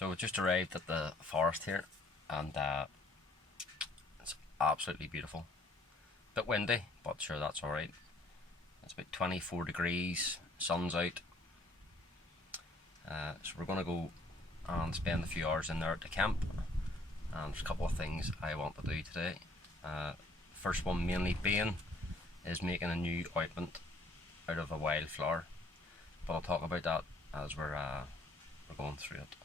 So we just arrived at the forest here, and it's absolutely beautiful. Bit windy, but sure, that's alright. It's about 24 degrees, sun's out. So we're going to go and spend a few hours in there at the camp, and there's a couple of things I want to do today. First one mainly being is making a new ointment out of a wildflower, but I'll talk about that as we're going through it.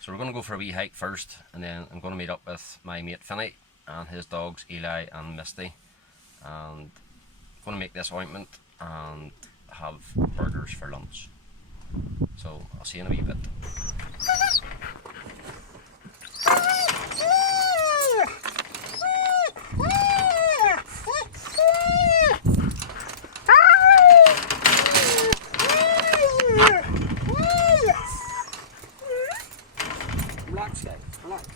So we're going to go for a wee hike first, and then I'm going to meet up with my mate Finney and his dogs Eli and Misty, and I'm going to make this ointment and have burgers for lunch. So I'll see you in a wee bit. Relax, guys, relax.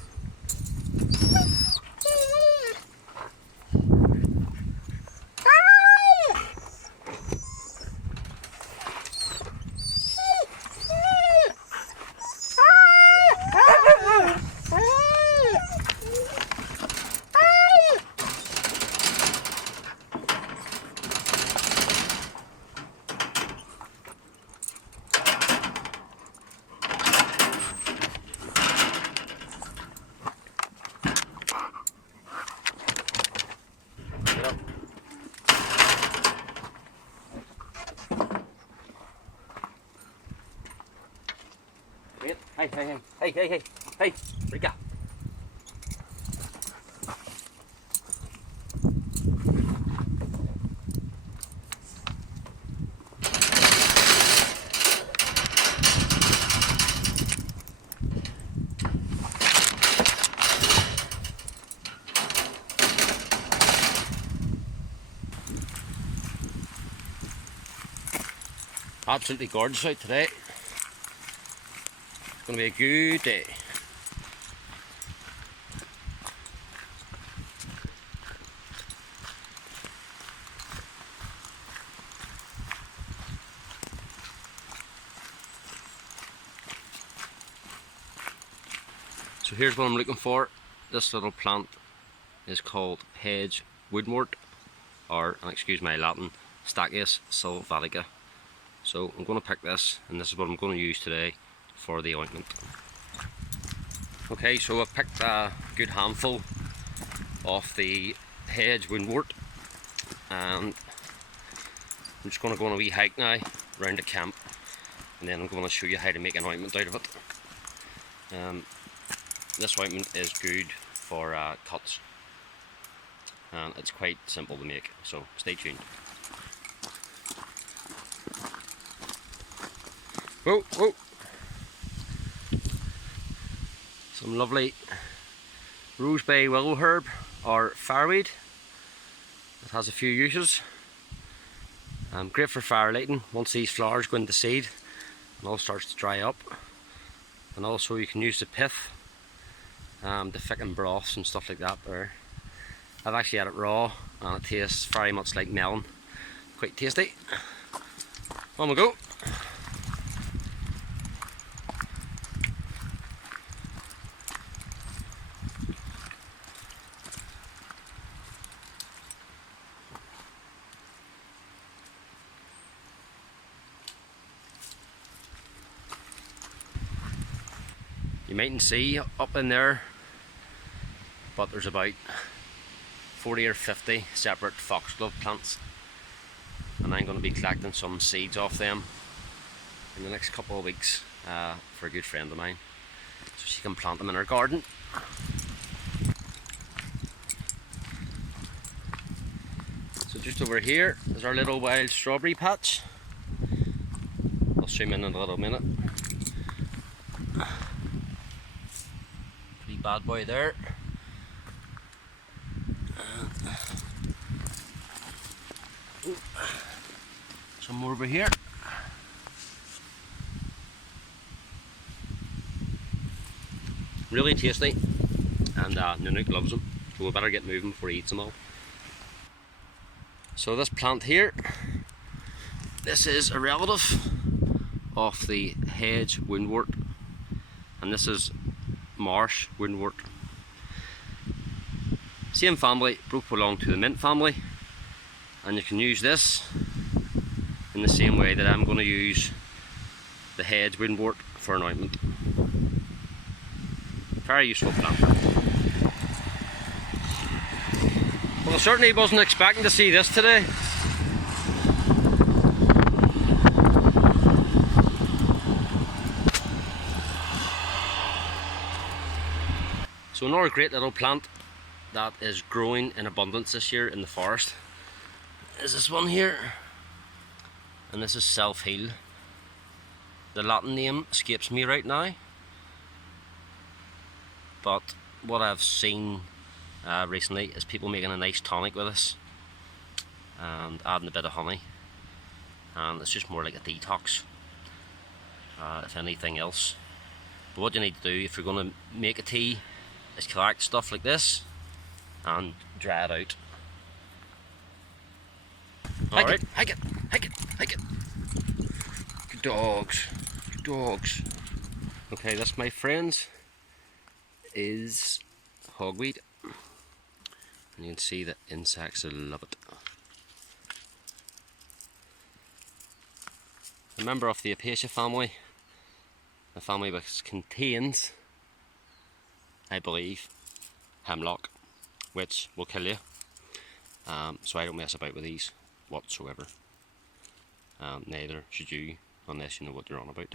Hey, Rika. Absolutely gorgeous out today. It's going to be a good day. So here's what I'm looking for. This little plant is called hedge woundwort, or, and excuse my Latin, Stachys sylvatica. So I'm going to pick this, and this is what I'm going to use today for the ointment. Okay, so I've picked a good handful of the hedge woundwort, and I'm just going to go on a wee hike now around the camp, and then I'm going to show you how to make an ointment out of it. This ointment is good for cuts, and it's quite simple to make, so stay tuned. Whoa, whoa. Some lovely rosebay willow herb, or fireweed. It has a few uses. Great for fire lighting once these flowers go into seed and all starts to dry up. And also you can use the pith to thicken broths and stuff like that there. I've actually had it raw, and it tastes very much like melon. Quite tasty. On we go. You mightn't see up in there, but there's about 40 or 50 separate foxglove plants, and I'm going to be collecting some seeds off them in the next couple of weeks for a good friend of mine, so she can plant them in her garden. So just over here is our little wild strawberry patch. I'll zoom in a little minute. Pretty bad boy there. Some more over here. Really tasty, and Nanook loves them, so we better get moving before he eats them all. So this plant here, this is a relative of the hedge woundwort. and this is marsh woundwort. Same family, both belong to the mint family, and you can use this in the same way that I'm going to use the hedge woundwort for an ointment. Very useful plant. Well, I certainly wasn't expecting to see this today. So another great little plant that is growing in abundance this year in the forest is this one here, and this is self-heal. The Latin name escapes me right now, but what I've seen recently is people making a nice tonic with this and adding a bit of honey, and it's just more like a detox if anything else. But what you need to do if you're going to make a tea is collect stuff like this and dry it out. Alright, hike it, hike it, hike it. Good dogs, good dogs. Okay, this, my friends, is hogweed. And you can see the insects love it. A member of the Acacia family, a family which contains, I believe, hemlock, which will kill you. So I don't mess about with these whatsoever. Neither should you, unless you know what you're on about.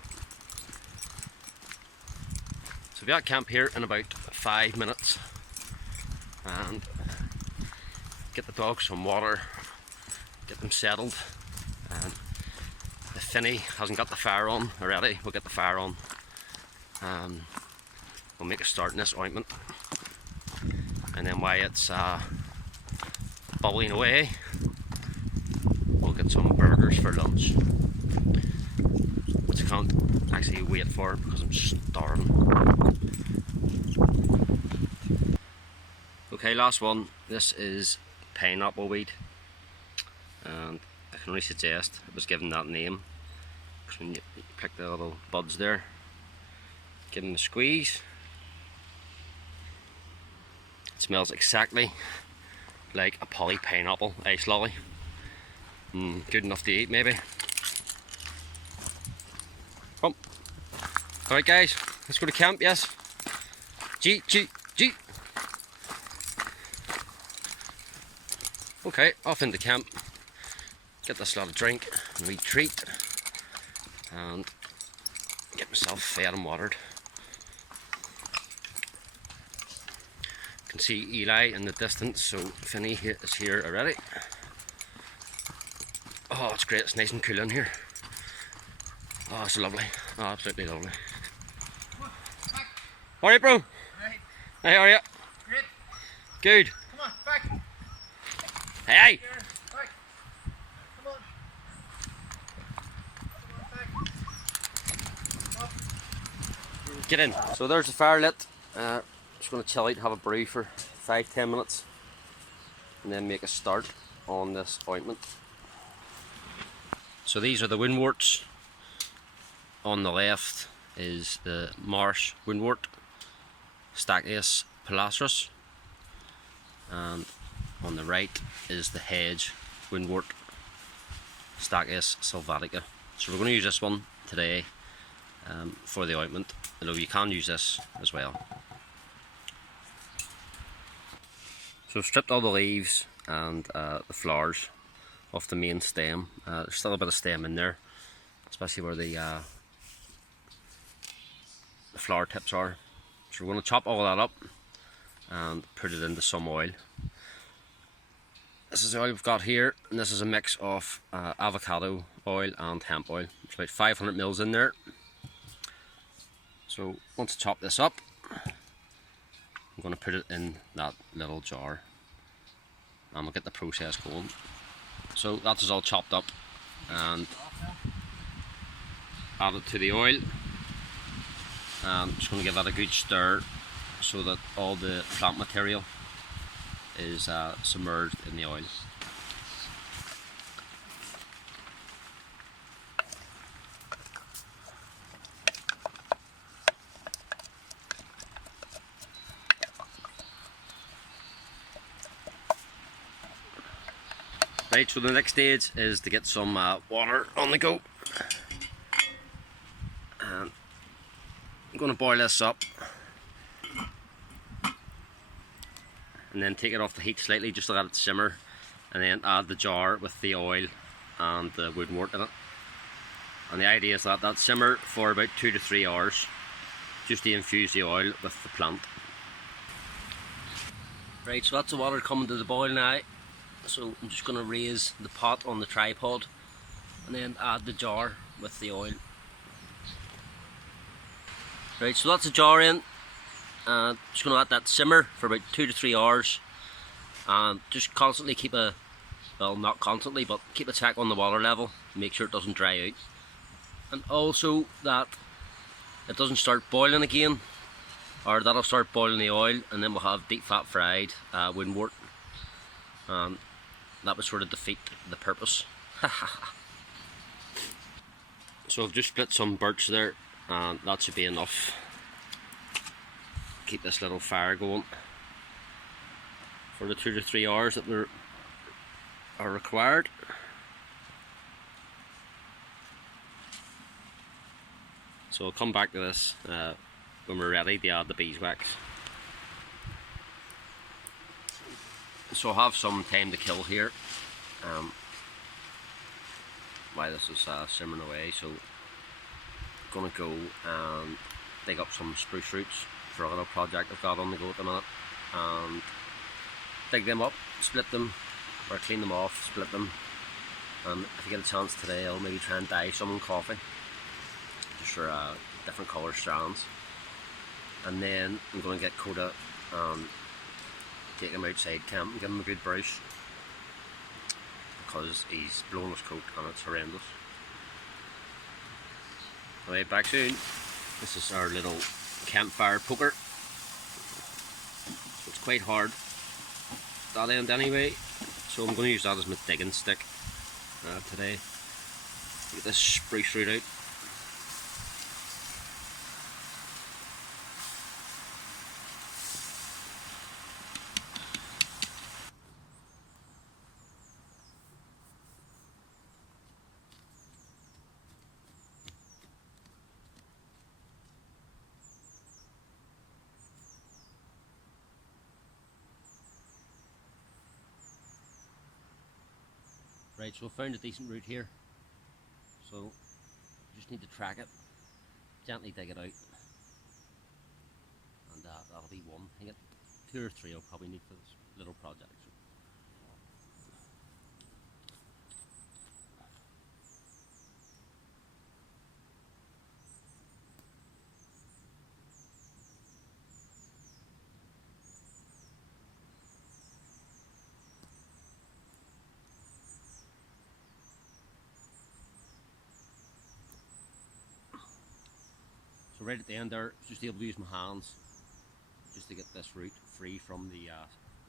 So we've got camp here in about 5 minutes, and get the dogs some water, get them settled, and if Finny hasn't got the fire on already, we'll get the fire on. We'll make a start in this ointment, and then while it's bubbling away, we'll get some burgers for lunch, which I can't actually wait for because I'm starving. Okay, last one. This is pineapple weed, and I can only suggest it was given that name because when you pick the little buds there, give them a squeeze. It smells exactly like a poly pineapple ice lolly. Good enough to eat, maybe. Oh. Alright guys, let's go to camp, yes? G. Okay, off into camp. Get this lot of drink and retreat, and get myself fed and watered. Can see Eli in the distance, so Finny is here already. Oh, it's great, it's nice and cool in here. Oh, it's lovely, oh, absolutely lovely. Alright, bro. Right. Hey, how are you? Great. Good. Come on, back. Hey! Here, back. Come on. Come on, back. Up. Get in. So there's the fire lit. Just going to chill out, have a brew for 5-10 minutes, and then make a start on this ointment. So these are the woundworts. On the left is the marsh woundwort, Stachys pilastrus, and on the right is the hedge woundwort, Stachys sylvatica. So we're going to use this one today for the ointment, although you can use this as well. So I've stripped all the leaves and the flowers off the main stem. There's still a bit of stem in there, especially where the flower tips are. So we're going to chop all that up and put it into some oil. This is the oil we've got here, and this is a mix of avocado oil and hemp oil. There's about 500 mils in there. So once I chop this up, I'm going to put it in that little jar, and we'll get the process going. So that is all chopped up and added to the oil. I'm just going to give that a good stir so that all the plant material is submerged in the oil. Right, so the next stage is to get some water on the go. And I'm going to boil this up and then take it off the heat slightly just to let it simmer, and then add the jar with the oil and the woundwort in it. And the idea is that simmer for about 2 to 3 hours just to infuse the oil with the plant. Right, so that's the water coming to the boil now. So I'm just going to raise the pot on the tripod and then add the jar with the oil. Right, so that's the jar in. Just going to let that simmer for about 2 to 3 hours, and just constantly keep a, well, not constantly, but keep a check on the water level, make sure it doesn't dry out, and also that it doesn't start boiling again, or that'll start boiling the oil, and then we'll have deep fat fried woundwort, and that would sort of defeat the purpose. So I've just split some birch there, and that should be enough. Keep this little fire going for the 2 to 3 hours that are required. So I'll come back to this when we're ready to add the beeswax. So I'll have some time to kill here while this is simmering away. So I'm going to go and dig up some spruce roots for a little project I've got on the go at the minute, and dig them up, split them, or clean them off, split them, and if I get a chance today I'll maybe try and dye some in coffee, just for different colour strands. And then I'm going to get Coda and take him outside camp and give him a good brush, because he's blown his coat and it's horrendous. Alright, back soon. This is our little campfire poker. It's quite hard, that end anyway, so I'm going to use that as my digging stick today. Get this spruce root out. Right, so I found a decent root here, so just need to track it, gently dig it out, and that'll be one. I think 2 or 3 I'll probably need for this little project. So right at the end there, just able to use my hands just to get this root free from the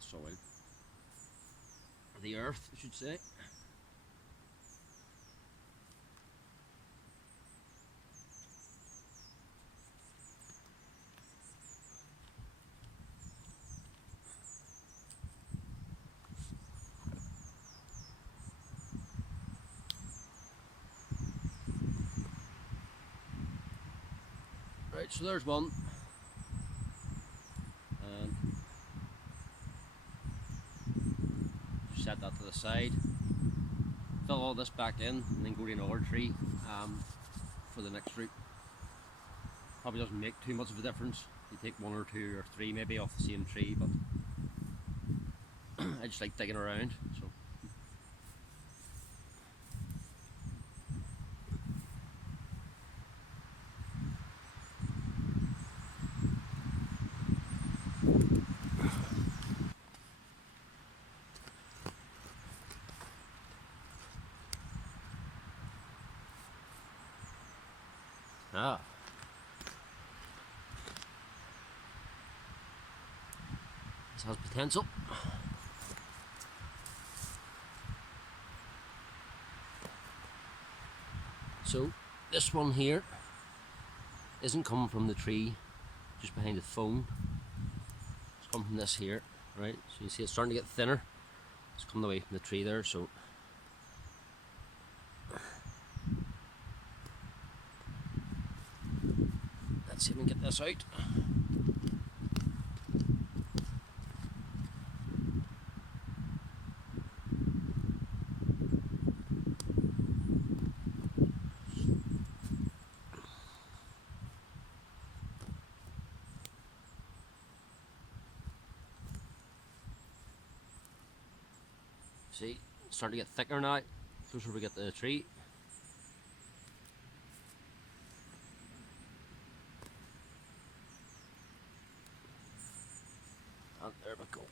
soil, or the earth I should say. Right, so there's one, and just set that to the side, fill all this back in, and then go to another tree for the next root. Probably doesn't make too much of a difference. You take 1 or 2 or 3 maybe off the same tree, but I just like digging around. So. This has potential. So this one here isn't coming from the tree just behind the phone. It's coming from this here, right? So you see it's starting to get thinner. It's coming away from the tree there, so Let's see if we can get this out. See, it's starting to get thicker now, closer we get to the tree. And there we go.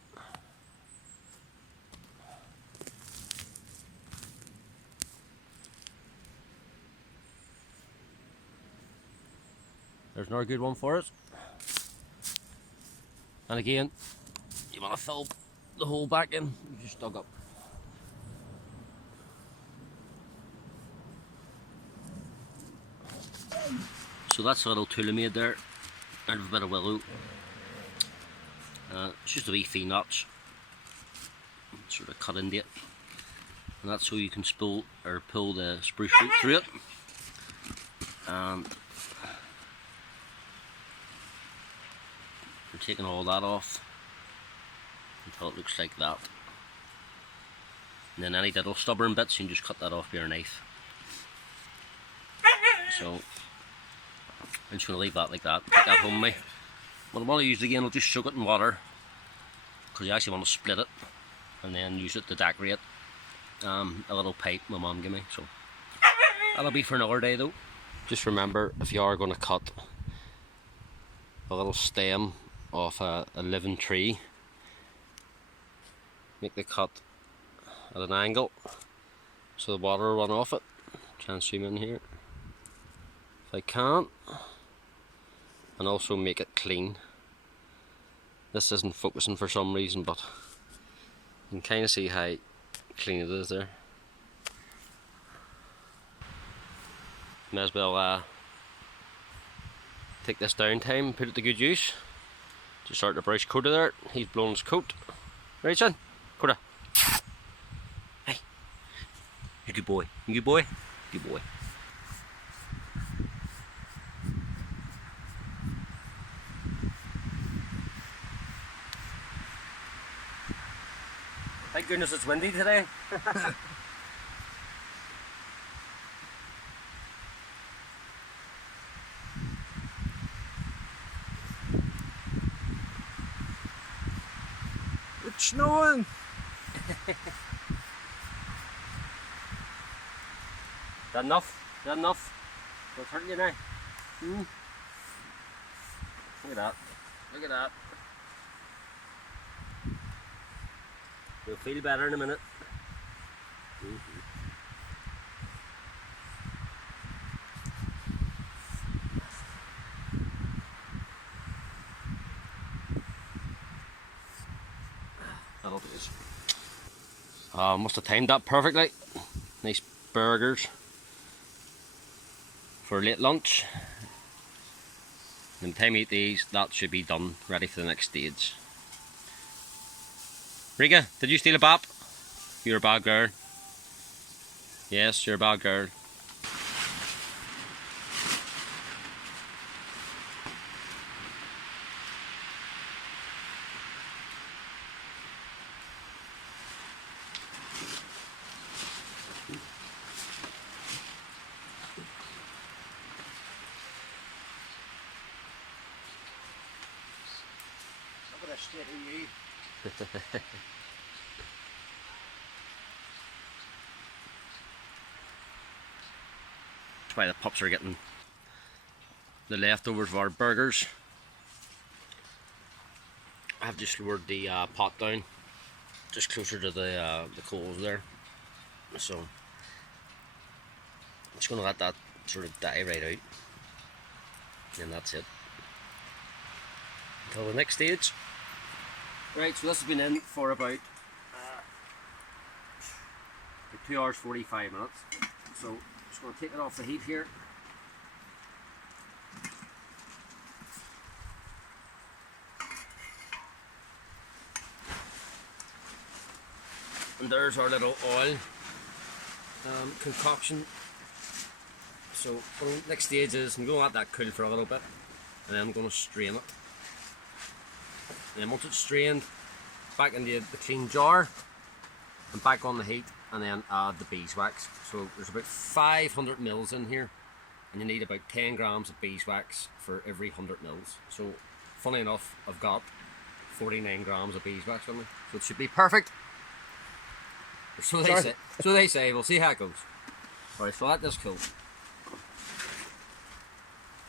There's another good one for us. And again, you want to fill the hole back in, you just dug up. So that's a little tool I made there, out of a bit of willow. It's just a wee fee notch, sort of cut into it, and that's so you can pull the spruce root through it. And we're taking all that off until it looks like that. And then any little stubborn bits, you can just cut that off with your knife. So I'm just going to leave that like that, take that home with me. What I want to use again, I'll just soak it in water, because you actually want to split it and then use it to decorate a little pipe my mum gave me. So that'll be for another day though. Just remember, if you are going to cut a little stem off a living tree, make the cut at an angle so the water will run off it. Try and zoom in here if I can, and also make it clean. This isn't focusing for some reason, but you can kind of see how clean it is there. May as well take this downtime and put it to good use. Just start to brush Coda there. He's blown his coat. Right, son? Coda. Hey. You good boy. You good boy? Good boy. Thank goodness it's windy today. It's snowing! Is that enough? Is that enough? What's hurting you now? Look at that. Look at that. You'll feel better in a minute. That'll do it. Must have timed that perfectly. Nice burgers for late lunch. And by the time you eat these, that should be done, ready for the next stage. Rika, did you steal a bap? You're a bad girl. Yes, you're a bad girl. Look at that steady you. That's why the pups are getting the leftovers of our burgers. I've just lowered the pot down just closer to the coals there, so I'm just going to let that sort of die right out, and that's it until the next stage. Right, so this has been in for about 2 hours 45 minutes, so I'm just going to take it off the heat here. And there's our little oil concoction. So the next stage is I'm going to let that cool for a little bit, and then I'm going to strain it. And then once it's strained, back into the clean jar and back on the heat, and then add the beeswax. So there's about 500 mils in here, and you need about 10 grams of beeswax for every 100 mils. So funny enough, I've got 49 grams of beeswax on me, so it should be perfect. So they say. So they say. We'll see how it goes. Alright, so let this cool.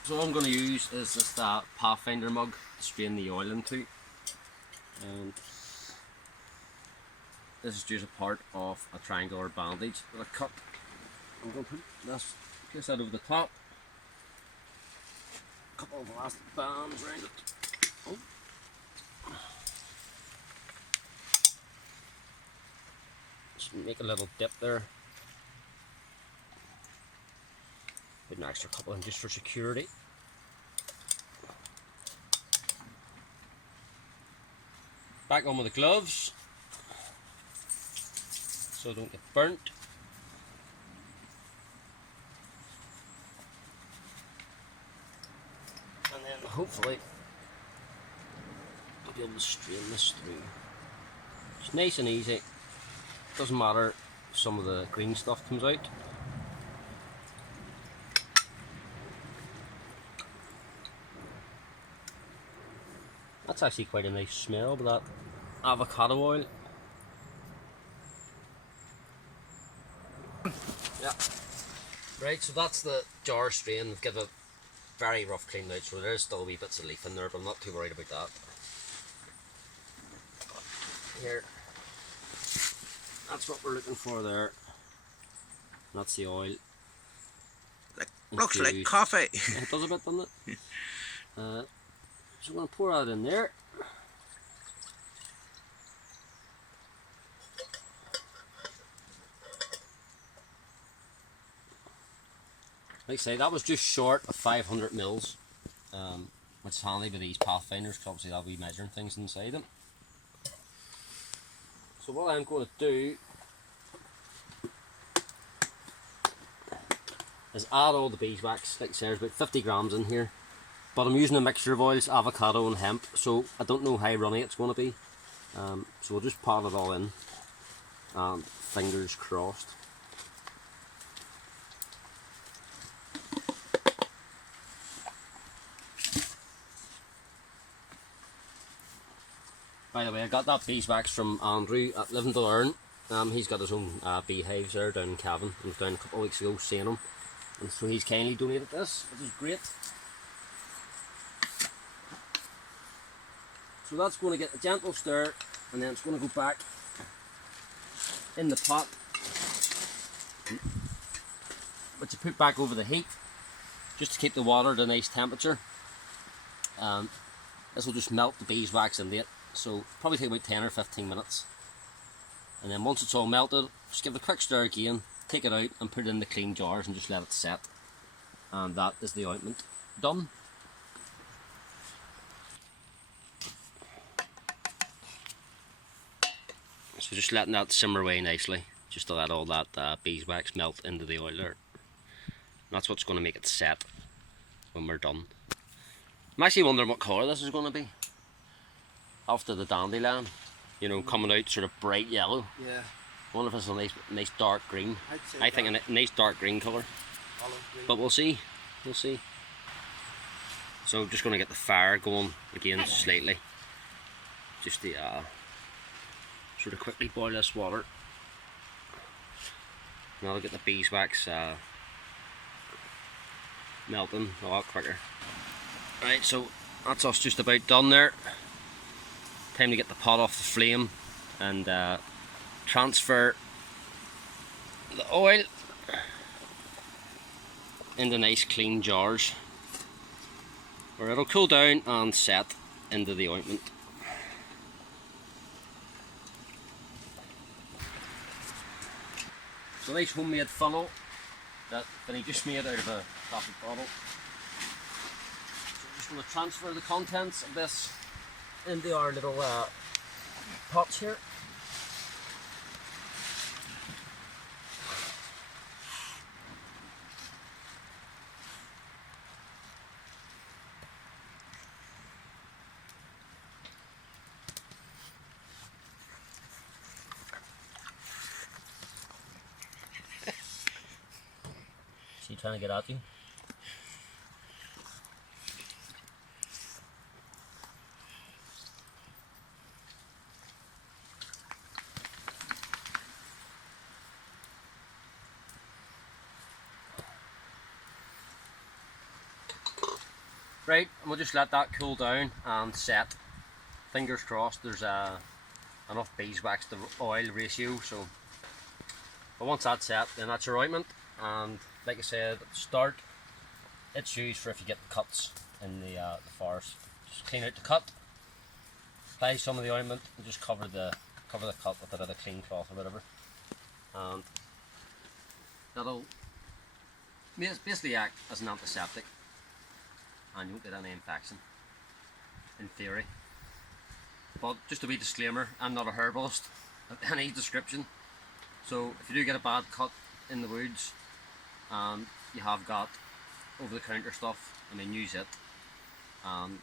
So what I'm going to use is this Pathfinder mug to strain the oil into, and this is just a part of a triangular bandage that I cut. I'm going to put this out over the top. A couple of elastic bands around it. Oh. Just make a little dip there. Put an extra couple in just for security. Back on with the gloves, so I don't get burnt. And then hopefully I'll be able to strain this through. It's nice and easy. Doesn't matter if some of the green stuff comes out. That's actually quite a nice smell with that avocado oil. Yeah. Right, so that's the jar strain. We've given it a very rough clean out, so there's still wee bits of leaf in there, but I'm not too worried about that. Here. That's what we're looking for there. That's the oil. Looks like coffee. Yeah, it does a bit, doesn't it? So I'm going to pour that in there. Like I say, that was just short of 500 mils, which is handy with these Pathfinders because obviously they'll be measuring things inside them. So what I'm going to do is add all the beeswax. Like I say, there's about 50 grams in here. But I'm using a mixture of oils, avocado and hemp, so I don't know how runny it's going to be. So we'll just pat it all in, and fingers crossed. By the way, I got that beeswax from Andrew at Living to Learn. He's got his own beehives there down in Cavan. I was down a couple of weeks ago seeing him, and so he's kindly donated this, which is great. So that's going to get a gentle stir, and then it's going to go back in the pot, which you put back over the heat, just to keep the water at a nice temperature. This will just melt the beeswax into it, so probably take about 10 or 15 minutes. And then once it's all melted, just give it a quick stir again, take it out and put it in the clean jars and just let it set. And that is the ointment done. So just letting that simmer away nicely, just to let all that beeswax melt into the oil there. And that's what's going to make it set when we're done. I'm actually wondering what colour this is going to be after the dandelion, you know, coming out sort of bright yellow. Yeah. I wonder if it's a nice dark green. I think a nice dark green colour. Green. But we'll see. We'll see. So just going to get the fire going again slightly. Just the sort of quickly boil this water. And that'll get the beeswax melting a lot quicker. Right, so that's us just about done there. Time to get the pot off the flame and transfer the oil into nice clean jars where it'll cool down and set into the ointment. It's a nice homemade funnel that he just made out of a plastic bottle. So we're just going to transfer the contents of this into our little pots here. trying to get at you. Right, and we'll just let that cool down and set. Fingers crossed there's enough beeswax to oil ratio, so but once that's set, then that's your ointment. And like I said at the start, it's used for if you get cuts in the forest. Just clean out the cut, apply some of the ointment, and just cover the cut with a bit of clean cloth or whatever, and that'll basically act as an antiseptic, and you won't get any infection, in theory. But just a wee disclaimer, I'm not a herbalist of any description, so if you do get a bad cut in the woods and you have got over-the-counter stuff, I mean, use it.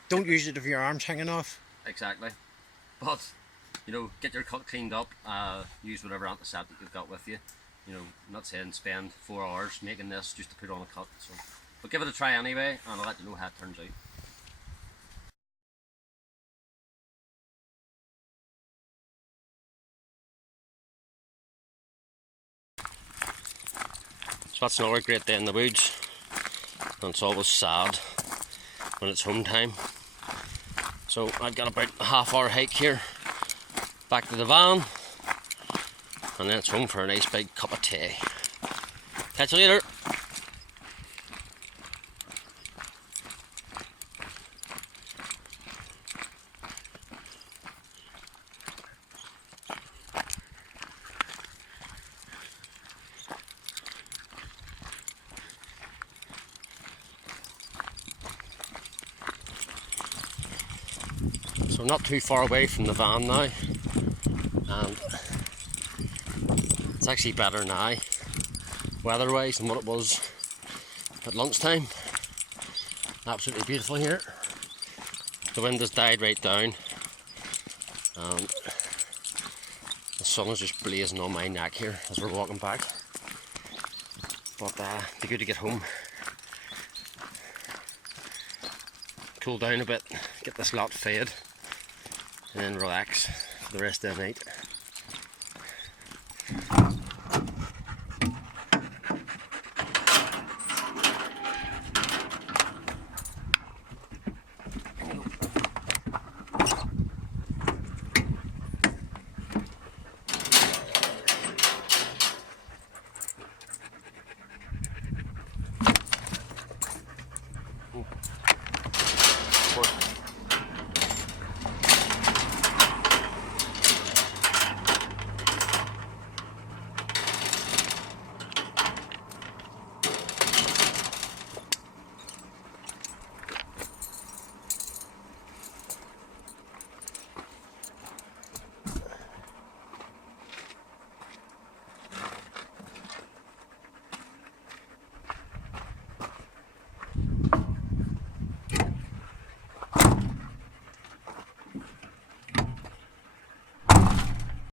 Don't use it if your arm's hanging off. Exactly. But, you know, get your cut cleaned up, use whatever antiseptic you've got with you. You know, I'm not saying spend 4 hours making this just to put on a cut, so. But give it a try anyway, and I'll let you know how it turns out. So that's another great day in the woods, and it's always sad when it's home time. So I've got about a half-hour hike here, back to the van, and then it's home for a nice big cup of tea. Catch you later. So not too far away from the van now, and it's actually better now, weather-wise, than what it was at lunchtime. Absolutely beautiful here. The wind has died right down, and the sun is just blazing on my neck here as we're walking back. But it'd be good to get home, cool down a bit, get this lot fed, and then relax for the rest of the night. Of course.